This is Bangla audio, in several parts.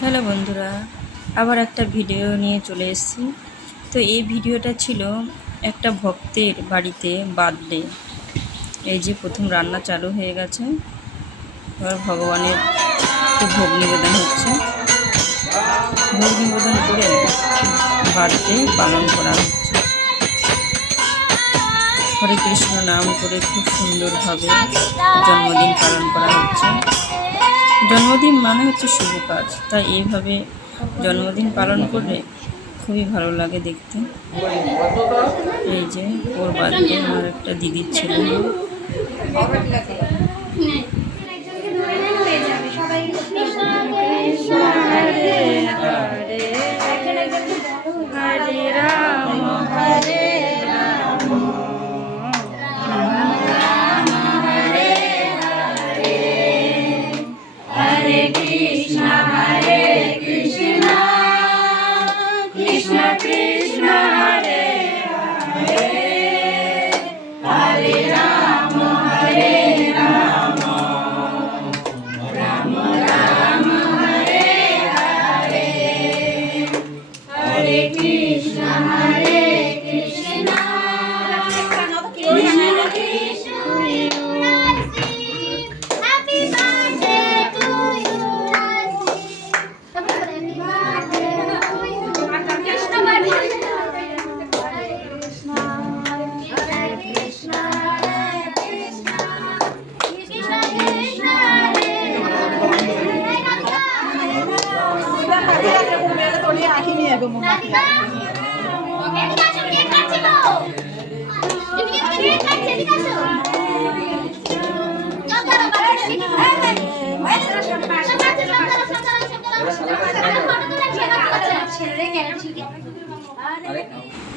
হ্যালো বন্ধুরা, আবার একটা ভিডিও নিয়ে চলে এসেছি। তো এই ভিডিওটা ছিল একটা ভক্তের বাড়িতে বার্থডে এই যে প্রথম রান্না চালু হয়ে গেছে। এবার ভগবানের একটু ভোগ নিবেদন হচ্ছে। ভোগ নিবেদন করে বার্থডে পালন করা হচ্ছে। হরে কৃষ্ণ নাম করে খুব সুন্দরভাবে জন্মদিন পালন করা হচ্ছে। জন্মদিন মানে হচ্ছে শুভ কাজ। তাই এইভাবে জন্মদিন পালন করলে খুবই ভালো লাগে দেখতে। এই যে ওর বাড়িতে আমার একটা দিদির ছেলে।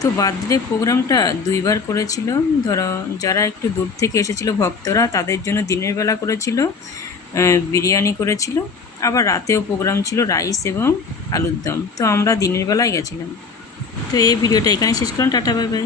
তো বার্থডে প্রোগ্রামটা দুইবার করেছিল। ধরো, যারা একটু দূর থেকে এসেছিল ভক্তরা, তাদের জন্য দিনের বেলা করেছিল বিরিয়ানি করেছিল। আবার রাতেও প্রোগ্রাম ছিল রাইস এবং আলুর দম। তো আমরা দিনের বেলায় গেছিলাম। তো এই ভিডিওটা এখানে শেষ করলাম। Tata, bye bye.